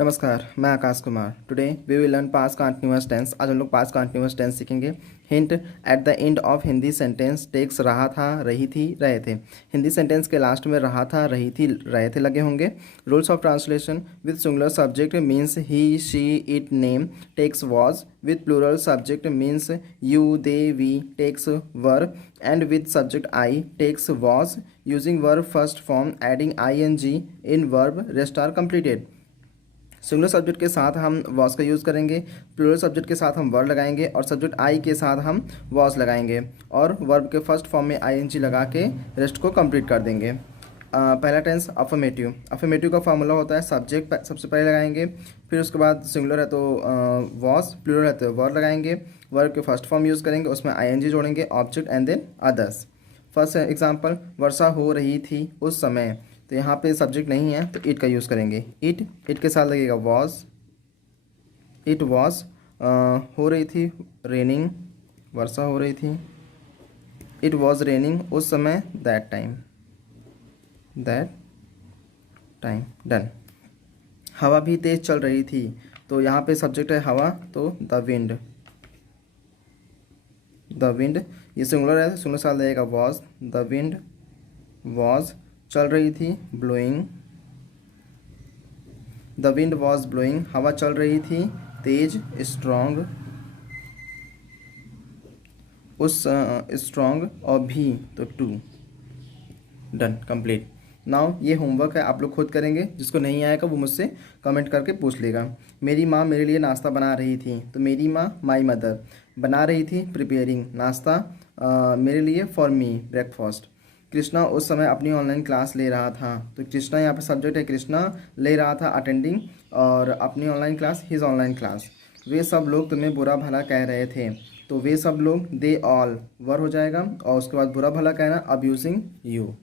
नमस्कार, मैं Akash Kumar. Today we will learn past continuous tense. आज हम लोग पास्ट कंटिन्यूअस टेंस सीखेंगे। Hint, at the end of Hindi sentence takes रहा था, रही थी, रहे थे। हिंदी सेंटेंस के लास्ट में रहा था, रही थी, रहे थे लगे होंगे। Rules of translation, with singular subject means he, she, it, name takes was. With plural subject means you, they, we takes were. And with subject I takes was. Using verb first form adding ing in verb rest are completed। Singular subject के साथ हम was का use करेंगे, plural subject के साथ हम वर लगाएंगे और सब्जेक्ट आई के साथ हम वॉज लगाएंगे और वर्ब के फर्स्ट फॉर्म में ing लगा के रेस्ट को कंप्लीट कर देंगे। पहला टेंस अफर्मेटिव। अफर्मेटिव का फॉर्मूला होता है सब्जेक्ट सबसे पहले लगाएंगे, फिर उसके बाद सिंगुलर है तो वॉज, प्लूरल है तो वर लगाएंगे, वर्ब के फर्स्ट फॉर्म यूज़ करेंगे, उसमें ing जोड़ेंगे, object and then others. First example, वर्षा हो रही थी उस समय, तो यहाँ पे सब्जेक्ट नहीं है तो इट का यूज़ करेंगे। इट के साथ लगेगा वॉज। इट वॉज हो रही थी, रेनिंग, वर्षा हो रही थी। इट वॉज रेनिंग उस समय, दैट टाइम, डन। हवा भी तेज़ चल रही थी, तो यहाँ पे सब्जेक्ट है हवा, तो द विंड। ये सिंगुलर है, सिंगुलर साथ लगेगा वॉज। द विंड वॉज चल रही थी, blowing. The wind was blowing, हवा चल रही थी, तेज, स्ट्रॉन्ग। उस स्ट्रॉन्ग और भी तो टू। Done, complete. नाउ ये होमवर्क है, आप लोग खुद करेंगे। जिसको नहीं आएगा वो मुझसे कमेंट करके पूछ लेगा। मेरी माँ मेरे लिए नाश्ता बना रही थी, तो मेरी माँ माई मदर। बना रही थी, प्रिपेयरिंग, नाश्ता मेरे लिए, फॉर मी, ब्रेकफास्ट। कृष्णा उस समय अपनी ऑनलाइन क्लास ले रहा था, तो कृष्णा यहाँ पे सब्जेक्ट है, कृष्णा ले रहा था, अटेंडिंग, और अपनी online class, his online class. वे सब लोग तुम्हें बुरा भला कह रहे थे, तो वे सब लोग, दे ऑल, वर हो जाएगा, और उसके बाद बुरा भला कहना, abusing you.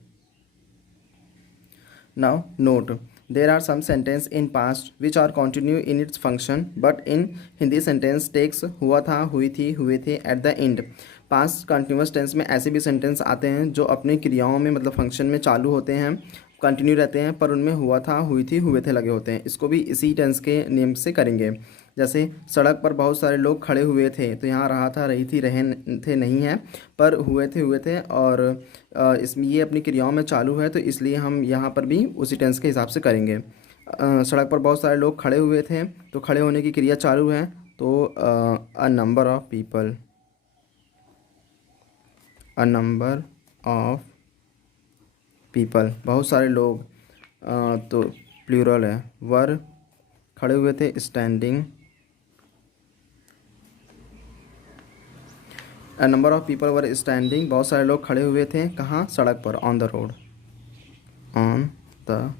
Now note, there are some sentence in past which are continue in its function, but in Hindi sentence takes हुआ था, हुई थी, हुए थे at the end। Past continuous tense में ऐसे भी सेंटेंस आते हैं जो अपनी क्रियाओं में मतलब फंक्शन में चालू होते हैं, कंटिन्यू रहते हैं, पर उनमें हुआ था, हुई थी, हुए थे लगे होते हैं। इसको भी इसी टेंस के नियम से करेंगे। जैसे सड़क पर बहुत सारे लोग खड़े हुए थे, तो यहाँ रहा था, रही थी, रहे थे नहीं है, पर हुए थे, हुए थे, और इसमें ये अपनी क्रियाओं में चालू है, तो इसलिए हम यहाँ पर भी उसी टेंस के हिसाब से करेंगे। सड़क पर बहुत सारे लोग खड़े हुए थे, तो खड़े होने की क्रिया चालू है, तो a number of people, a number of people, बहुत सारे लोग, तो प्लूरल है। वर खड़े हुए थे, standing. A number of people were standing, बहुत सारे लोग खड़े हुए थे, कहाँ, सड़क पर, on the road, on the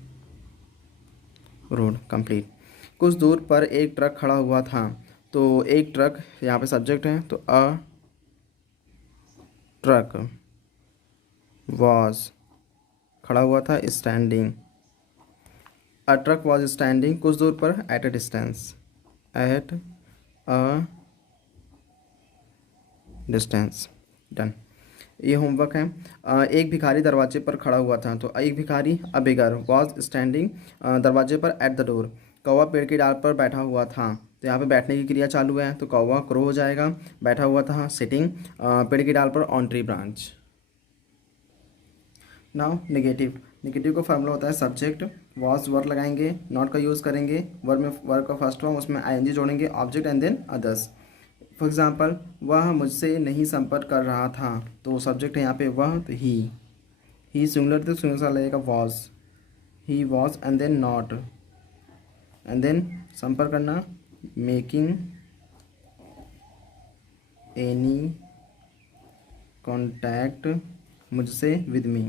road, complete. कुछ दूर पर एक ट्रक खड़ा हुआ था, तो एक ट्रक यहाँ पे सब्जेक्ट है, तो अ ट्रक वॉज खड़ा हुआ था, standing. A truck was standing कुछ दूर पर, at a distance, at a distance. Done, ये होमवर्क है। एक भिखारी दरवाजे पर खड़ा हुआ था, तो एक भिखारी, अ बिगर वॉज स्टैंडिंग दरवाजे पर, एट द डोर। कौवा पेड़ की डाल पर बैठा हुआ था, तो यहाँ पे बैठने की क्रिया चालू है, तो कौवा क्रो हो जाएगा, बैठा हुआ था, सिटिंग, पेड़ की डाल पर, on tree branch. Now negative. Negative का फॉर्मूला होता है सब्जेक्ट, वॉज, वर लगाएंगे, नॉट का यूज़ करेंगे, वर में वर्ब का फर्स्ट फॉर्म, उसमें ing जोड़ेंगे, object and then others. For example, वह मुझसे नहीं संपर्क कर रहा था, तो सब्जेक्ट है यहाँ पे वह, तो ही सिंगुलर, तो सिंगुलर सा लगेगा was. He was and then not, and then संपर्क करना, मेकिंग एनी कॉन्टैक्ट मुझसे, विद मी,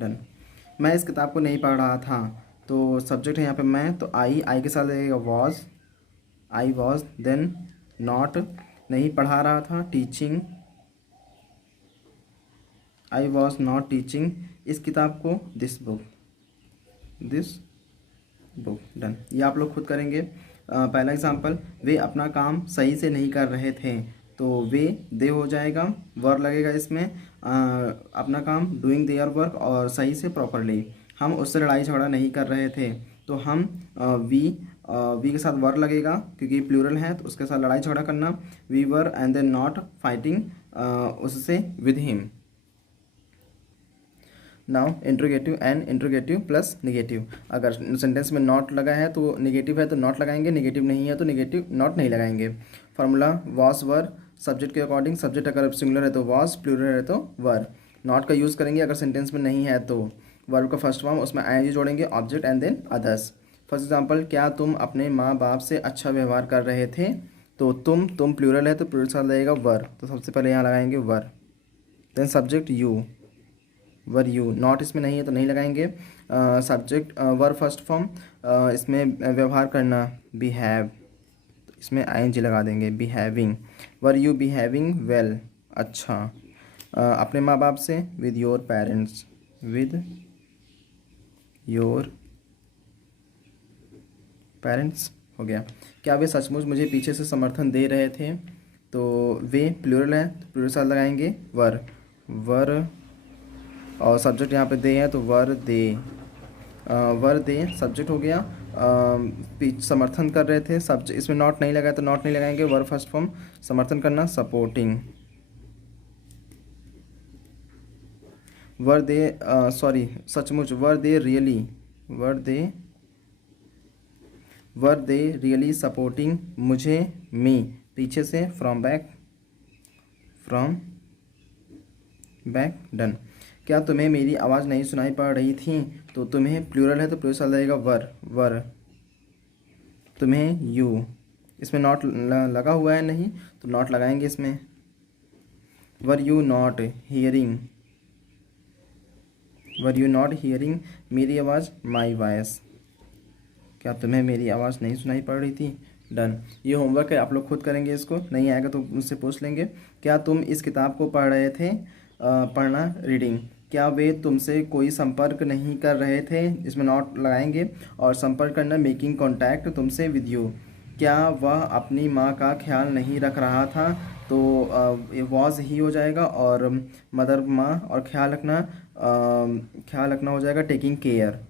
डन। मैं इस किताब को नहीं पढ़ रहा था, तो सब्जेक्ट है यहाँ पे मैं, तो आई के साथ लगेगा was. I was, then not, नहीं पढ़ा रहा था, teaching. I was not teaching इस किताब को, दिस बुक, डन। ये आप लोग खुद करेंगे। पहला एग्जाम्पल, वे अपना काम सही से नहीं कर रहे थे, तो वे, दे हो जाएगा, वर्ब लगेगा इसमें, अपना काम, डूइंग देयर वर्क, और सही से, प्रॉपरली। हम उससे लड़ाई झगड़ा नहीं कर रहे थे, तो हम वी के साथ वर लगेगा क्योंकि प्लूरल है, तो उसके साथ लड़ाई झगड़ा करना, we were and then not fighting उससे with him. Now interrogative and interrogative plus negative. अगर सेंटेंस में नॉट लगा है तो निगेटिव है तो नॉट लगाएंगे, निगेटिव नहीं है तो निगेटिव नॉट नहीं लगाएंगे। फार्मूला वॉज वर, सब्जेक्ट के अकॉर्डिंग, सब्जेक्ट अगर सिंगुलर है तो वॉज, प्लूरल है तो वर। नॉट का यूज़ करेंगे अगर सेंटेंस में नहीं है तो वर्ब का फर्स्ट फॉर्म, उसमें आईएनजी जोड़ेंगे, object and then others. First example, क्या तुम अपने माँ बाप से अच्छा व्यवहार कर रहे थे? तो तुम प्लूरल है तो प्लूरल साथ लगेगा वर, तो सबसे पहले यहाँ लगाएंगे were. Then subject you, were you. Not इसमें नहीं है तो नहीं लगाएंगे। सब्जेक्ट वर फर्स्ट फॉर्म, इसमें व्यवहार करना बिहेव, इसमें आईएनजी लगा देंगे, behaving. Were you behaving well, अच्छा। अपने माँ बाप से, with your parents, with your parents हो गया। क्या वे सचमुच मुझे पीछे से समर्थन दे रहे थे? तो वे प्लूरल है तो प्लूरल साथ लगाएंगे वर, वर। और सब्जेक्ट यहाँ पे दे हैं तो वर दे, वर दे सब्जेक्ट हो गया। समर्थन कर रहे थे, सब्जेक्ट इसमें नॉट नहीं लगा तो नॉट नहीं लगाएंगे, वर फर्स्ट फॉर्म, समर्थन करना सपोर्टिंग। वर दे सॉरी सचमुच, were they really, were they really supporting मुझे, मी पीछे से, फ्रॉम बैक डन। क्या तुम्हें मेरी आवाज़ नहीं सुनाई पड़ रही थी? तो तुम्हें प्लूरल है तो प्लूरल साथ लगेगा वर। तुम्हें यू, इसमें नॉट लगा हुआ है नहीं तो नॉट लगाएंगे इसमें। वर you not hearing, were you not hearing मेरी आवाज़, माई वॉइस। क्या तुम्हें मेरी आवाज़ नहीं सुनाई पड़ रही थी? डन। ये होमवर्क है, आप लोग खुद करेंगे, इसको नहीं आएगा तो मुझसे पूछ लेंगे। क्या तुम इस किताब को पढ़ रहे थे? पढ़ना रीडिंग। क्या वे तुमसे कोई संपर्क नहीं कर रहे थे? इसमें नॉट लगाएंगे। और संपर्क करना मेकिंग कॉन्टैक्ट तुमसे, विद यू। क्या वह अपनी माँ का ख्याल नहीं रख रहा था? तो वॉज ही हो जाएगा, और मदर माँ, और ख्याल रखना हो जाएगा taking care.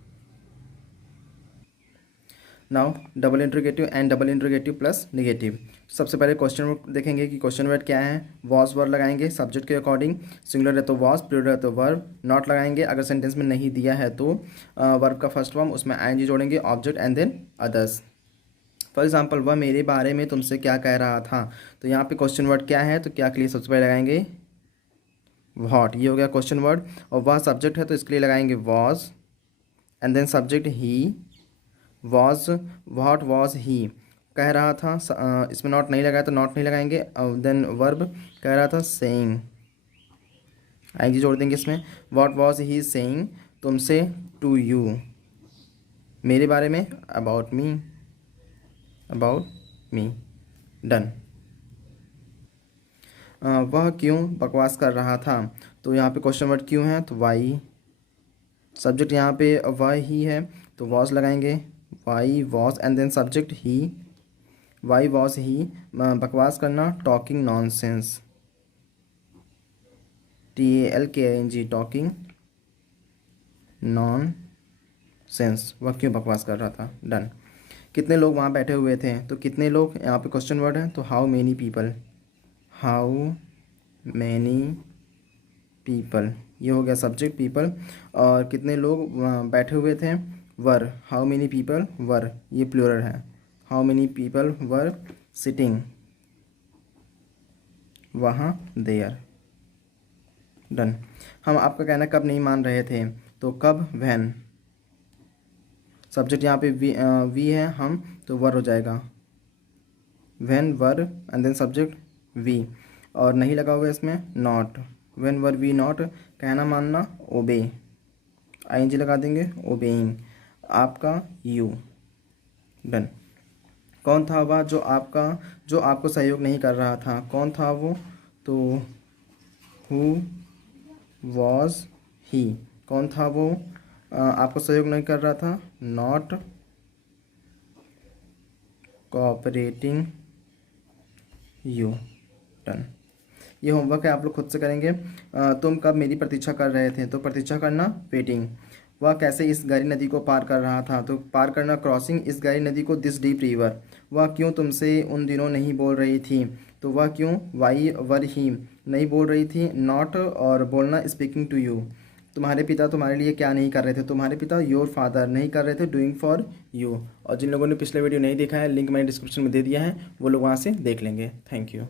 Now double interrogative and double interrogative plus negative. सबसे पहले क्वेश्चन वर्ड देखेंगे कि क्वेश्चन वर्ड क्या है। वॉज वर्ड लगाएंगे सब्जेक्ट के अकॉर्डिंग, सिंगुलर है तो वॉज, प्लूरल है तो वर्ब। नॉट लगाएंगे अगर सेंटेंस में नहीं दिया है तो वर्ब का फर्स्ट फॉर्म, उसमें आईएनजी जोड़ेंगे, object and then others. For example, वह मेरे बारे में तुमसे क्या कह रहा था? तो यहाँ पे क्वेश्चन वर्ड क्या है तो क्या के लिए सबसे पहले लगाएंगे व्हाट, ये हो गया क्वेश्चन वर्ड। और वह सब्जेक्ट है तो इसके लिए लगाएंगे was, and then subject he, was, what was he, कह रहा था, इसमें नॉट नहीं लगाया तो नॉट नहीं लगाएंगे। देन वर्ब, कह रहा था सेइंग, आएंगे जोड़ देंगे इसमें। व्हाट वॉज ही सेइंग तुमसे, टू यू, मेरे बारे में, अबाउट मी। डन। वह क्यों बकवास कर रहा था? तो यहाँ पे क्वेश्चन वर्ड क्यों है तो वाई, सब्जेक्ट यहाँ पे वह ही है तो वॉज लगाएंगे, why was, and then subject he, why was he, बकवास करना talking nonsense, TALKING, talking nonsense, वह क्यों बकवास कर रहा था। डन। कितने लोग वहाँ बैठे हुए थे? तो कितने लोग यहाँ पे क्वेश्चन वर्ड है तो हाउ मेनी पीपल, ये हो गया सब्जेक्ट पीपल। और कितने लोग वहाँ बैठे हुए थे, वर, हाउ मेनी पीपल वर, ये प्लूरल है, how many people were sitting वहाँ, देयर। डन। हम आपका कहना कब नहीं मान रहे थे? तो कब, व्हेन। सब्जेक्ट यहाँ पे वी है, हम, तो वर हो जाएगा, when were, and then subject we. और नहीं लगा हुआ इसमें not, when were we not, कहना मानना ओबे, आईएनजी लगा देंगे, ओबेइंग, आपका यू। डन। कौन था वह जो आपको सहयोग नहीं कर रहा था? कौन था वो? तो हु वॉज ही, कौन था वो आपको सहयोग नहीं कर रहा था? Not cooperating you. डन। ये होमवर्क है, आप लोग खुद से करेंगे। तुम कब मेरी प्रतीक्षा कर रहे थे? तो प्रतीक्षा करना वेटिंग, वह कैसे इस गहरी नदी को पार कर रहा था, तो पार करना क्रॉसिंग इस गहरी नदी को, दिस डीप रिवर। वह क्यों तुमसे उन दिनों नहीं बोल रही थी, तो वह क्यों वाई वर ही नहीं बोल रही थी, नॉट और बोलना स्पीकिंग टू यू। तुम्हारे पिता तुम्हारे लिए क्या नहीं कर रहे थे, तुम्हारे पिता योर फादर नहीं कर रहे थे, डूइंग फॉर यू। और जिन लोगों ने पिछले वीडियो नहीं देखा है, लिंक मैंने डिस्क्रिप्शन में दे दिया है, वो लोग वहाँ से देख लेंगे। Thank you.